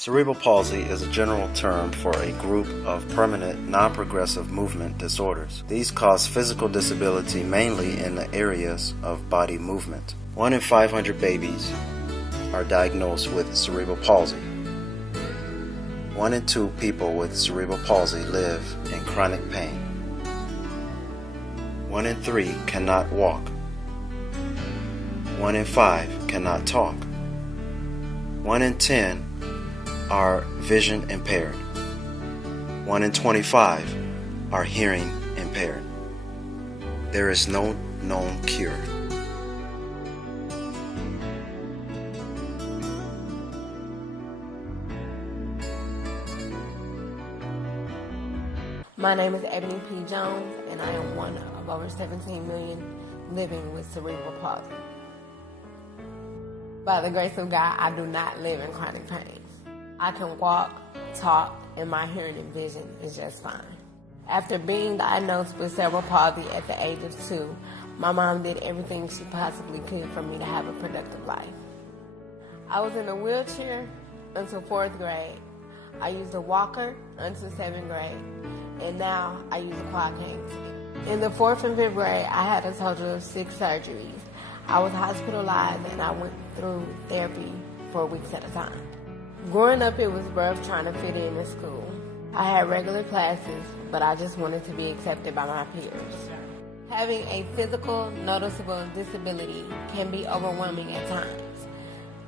Cerebral palsy is a general term for a group of permanent, non-progressive movement disorders. These cause physical disability mainly in the areas of body movement. 1 in 500 babies are diagnosed with cerebral palsy. 1 in 2 people with cerebral palsy live in chronic pain. 1 in 3 cannot walk. 1 in 5 cannot talk. 1 in 10 are vision impaired. 1 in 25 are hearing impaired. There is no known cure. My name is Ebony P. Jones, and I am one of over 17 million living with cerebral palsy. By the grace of God, I do not live in chronic pain. I can walk, talk, and my hearing and vision is just fine. After being diagnosed with cerebral palsy at the age of 2, my mom did everything she possibly could for me to have a productive life. I was in a wheelchair until 4th grade. I used a walker until 7th grade, and now I use a quad cane. In the 4th and 5th grade, I had a total of 6 surgeries. I was hospitalized and I went through therapy for weeks at a time. Growing up, it was rough trying to fit in school. I had regular classes, but I just wanted to be accepted by my peers. Having a physical, noticeable disability can be overwhelming at times,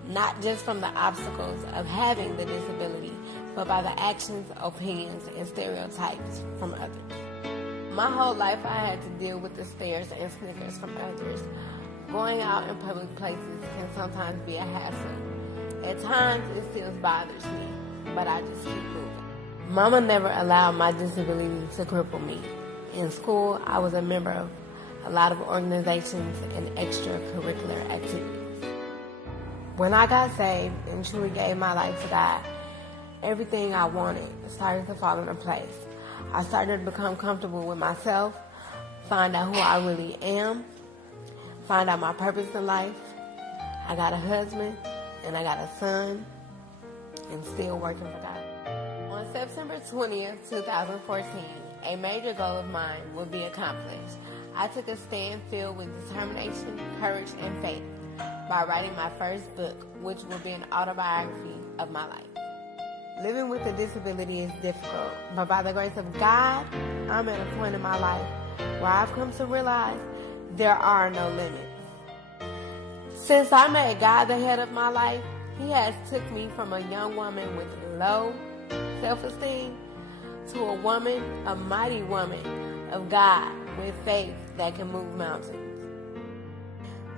not just from the obstacles of having the disability, but by the actions, opinions, and stereotypes from others. My whole life, I had to deal with the stares and snickers from others. Going out in public places can sometimes be a hassle. At times, it still bothers me, but I just keep moving. Mama never allowed my disability to cripple me. In school, I was a member of a lot of organizations and extracurricular activities. When I got saved and truly gave my life to God, everything I wanted started to fall into place. I started to become comfortable with myself, find out who I really am, find out my purpose in life. I got a husband, and I got a son, and still working for God. On September 20th, 2014, a major goal of mine will be accomplished. I took a stand filled with determination, courage, and faith by writing my first book, which will be an autobiography of my life. Living with a disability is difficult, but by the grace of God, I'm at a point in my life where I've come to realize there are no limits. Since I made God the head of my life, He has took me from a young woman with low self-esteem to a woman, a mighty woman of God with faith that can move mountains.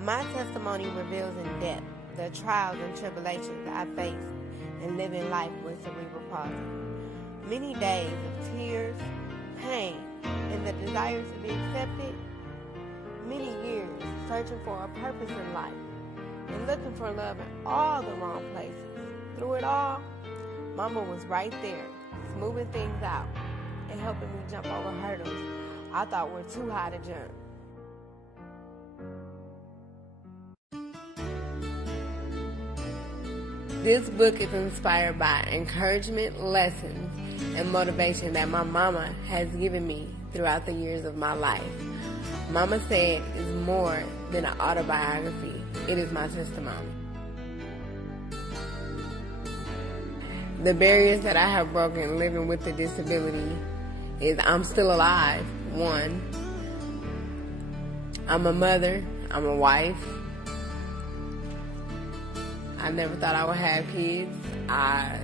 My testimony reveals in depth the trials and tribulations I faced in living life with cerebral palsy. Many days of tears, pain, and the desire to be accepted. Many years searching for a purpose in life and looking for love in all the wrong places. Through it all, Mama was right there, smoothing things out and helping me jump over hurdles I thought were too high to jump. This book is inspired by encouragement, lessons, and motivation that my mama has given me throughout the years of my life. Mama said it's more than an autobiography. It is my testimony. The barriers that I have broken living with the disability is I'm still alive, 1. I'm a mother. I'm a wife. I never thought I would have kids. I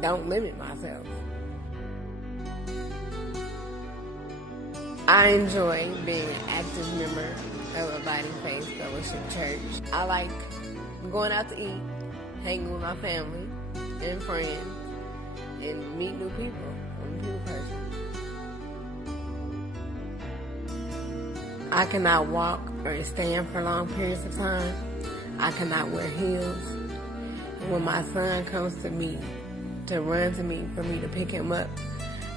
don't limit myself. I enjoy being an active member of Abiding Faith Fellowship Church. I like going out to eat, hanging with my family and friends, and meet new people. I'm a people person. I cannot walk or stand for long periods of time. I cannot wear heels. And when my son comes to me, to run to me for me to pick him up,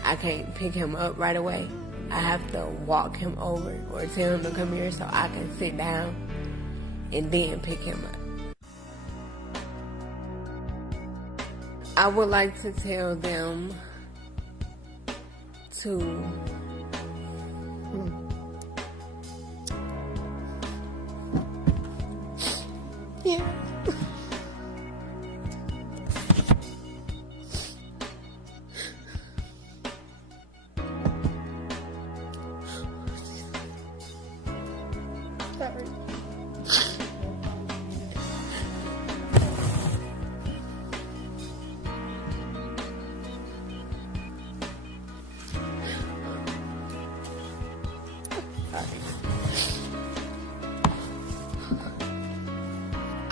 I can't pick him up right away. I have to walk him over or tell him to come here so I can sit down and then pick him up. I would like to tell them to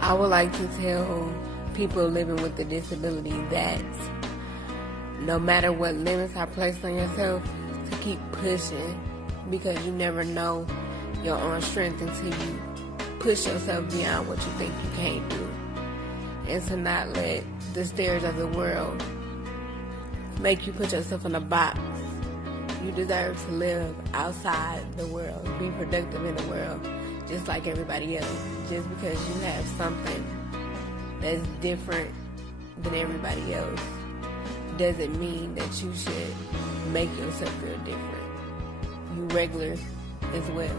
I would like to tell people living with a disability that no matter what limits are placed on yourself, to keep pushing, because you never know your own strength until you push yourself beyond what you think you can't do. And to not let the stares of the world make you put yourself in a box. You deserve to live outside the world, be productive in the world, just like everybody else. Just because you have something that's different than everybody else doesn't mean that you should make yourself feel different. You regular as well.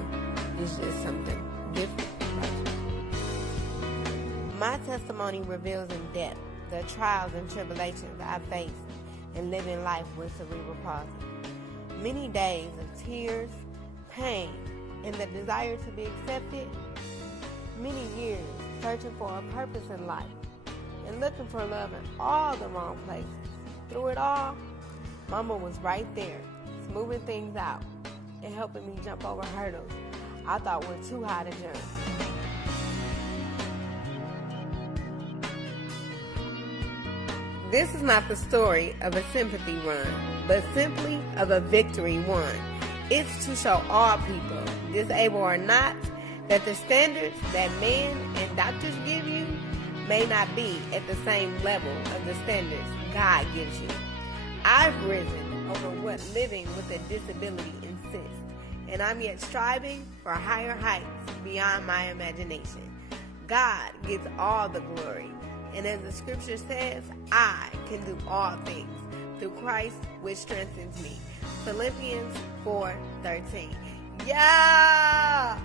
It's just something different. My testimony reveals in depth the trials and tribulations I faced in living life with cerebral palsy. Many days of tears, pain, and the desire to be accepted. Many years searching for a purpose in life and looking for love in all the wrong places. Through it all, Mama was right there, smoothing things out and helping me jump over hurdles I thought were too high to jump. This is not the story of a sympathy run, but simply of a victory won. It's to show all people, disabled or not, that the standards that men and doctors give you may not be at the same level of the standards God gives you. I've risen over what living with a disability insists, and I'm yet striving for higher heights beyond my imagination. God gets all the glory, and as the scripture says, I can do all things through Christ which strengthens me. Philippians 4:13. Yeah!